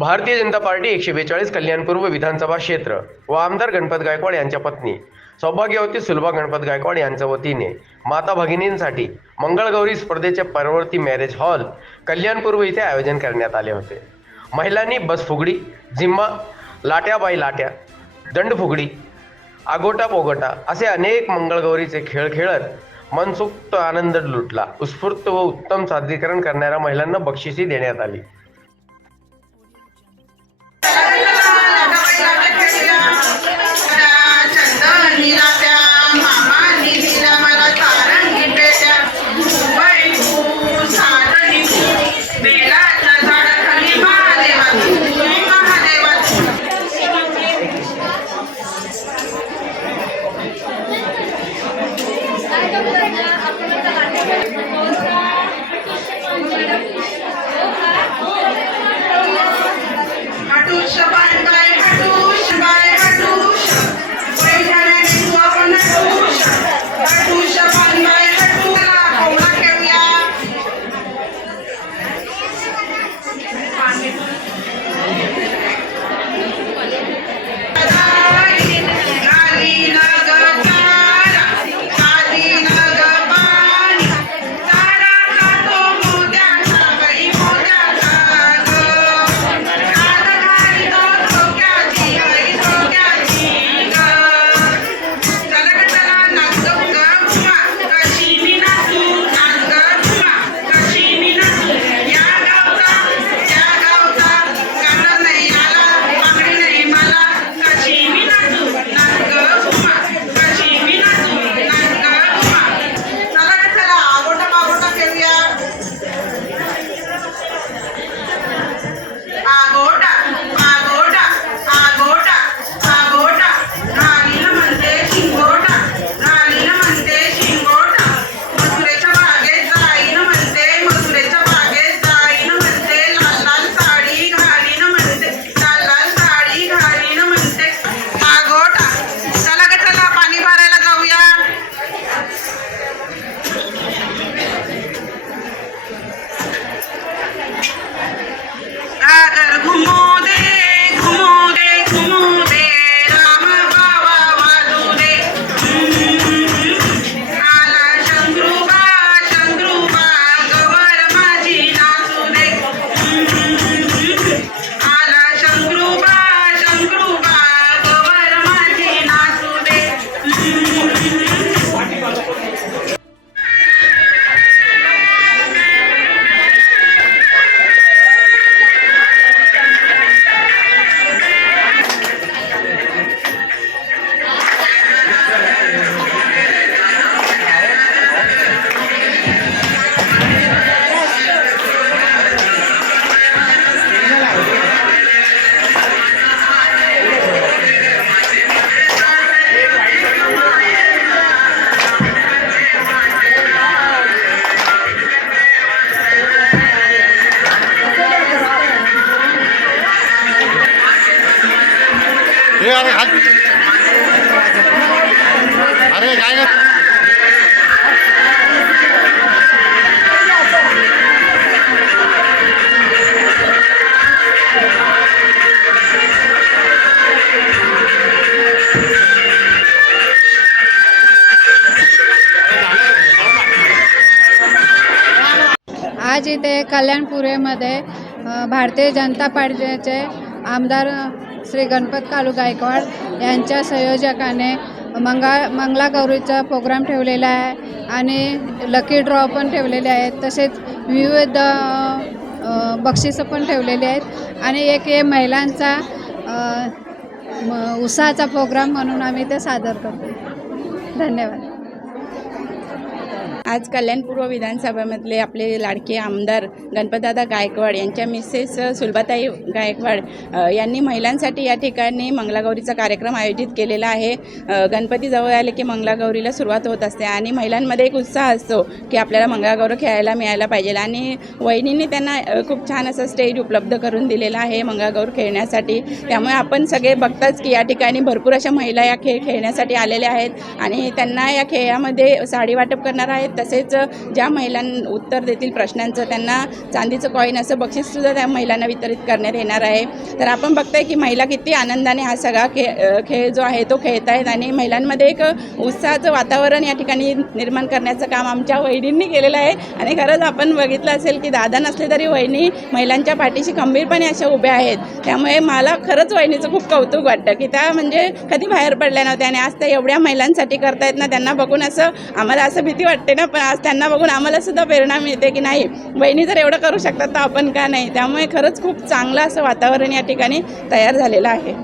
Bharatiya Janata party एकशे बेचाळीस कल्याणपूर्व विधानसभा क्षेत्र व आमदार गणपत गायकवाड यांच्या पत्नी. सौभाग्यवती सुलभा गणपत गायकवाड यांच्या वतीने माता भगिनींसाठी मंगळगौरी स्पर्धेचे परवर्ती मॅरेज हॉल कल्याणपूर्व इथे आयोजन करण्यात आले होते. महिलांनी बस फुगडी झिम्मा लाट्याबाई लाट्या दंड फुगडी आगोटा पोगोटा असे अनेक मंगळगौरीचे खेळ खेळत मनसुक्त आनंद लुटला. उत्स्फूर्त व उत्तम सादरीकरण करणाऱ्या महिलांना बक्षिसी देण्यात आली. अरे अरे हात अरे काय कर आज इथे कल्याणपुरेमध्ये भारतीय जनता पार्टीचे आमदार श्री गणपत कालू गायकवाड यांच्या संयोजकाने मंगा मंगलागौरीचा प्रोग्राम ठेवलेला आहे आणि लकी ड्रॉ पण ठेवलेले आहेत. तसेच विविध बक्षिसं पण ठेवलेली आहेत. आणि एक हे महिलांचा म- उत्साहाचा प्रोग्राम म्हणून आम्ही ते सादर करतो धन्यवाद. आज कल्याणपूर्व विधानसभेमधले आपले लाडके आमदार गणपतदादा गायकवाड यांच्या मिसेस सुलभाताई गायकवाड यांनी महिलांसाठी या ठिकाणी मंगलागौरीचा कार्यक्रम आयोजित केलेला आहे. गणपती जवळ आले की मंगलागौरीला सुरुवात होत असते आणि महिलांमध्ये एक उत्साह असतो की आपल्याला मंगळागौर खेळायला मिळायला पाहिजे आणि वहिनींनी त्यांना खूप छान असं स्टेज उपलब्ध करून दिलेला आहे मंगळागौर खेळण्यासाठी. त्यामुळे आपण सगळे बघताच की या ठिकाणी भरपूर अशा महिला या खेळ खेळण्यासाठी आलेल्या आहेत आणि त्यांना या खेळामध्ये साडी वाटप करणार आहेत. तसेच ज्या महिलां उत्तर देतील प्रश्नांचं त्यांना चांदीचं कॉईन असं बक्षीससुद्धा त्या महिलांना वितरित करण्यात येणार आहे. तर आपण बघताय की महिला किती आनंदाने हा सगळा खे खेळ जो आहे तो खेळत आहेत आणि महिलांमध्ये एक उत्साहाचं वातावरण या ठिकाणी निर्माण करण्याचं काम आमच्या वहिनींनी केलेलं आहे. आणि खरंच आपण बघितलं असेल की दादा नसले तरी वहिनी महिलांच्या पाठीशी खंबीरपणे अशा उभ्या आहेत. त्यामुळे मला खरंच वहिनीचं खूप कौतुक वाटतं की त्या म्हणजे कधी बाहेर पडल्या नव्हत्या आणि आज त्या एवढ्या महिलांसाठी करतायत ना त्यांना बघून असं आम्हाला असं भीती वाटते ना पण आज त्यांना बघून आम्हाला सुद्धा प्रेरणा मिळते की नाही बहिणी जर एवढं करू शकतात तर आपण का नाही? त्यामुळे खरंच खूप चांगलं असं वातावरण या ठिकाणी तयार झालेलं आहे.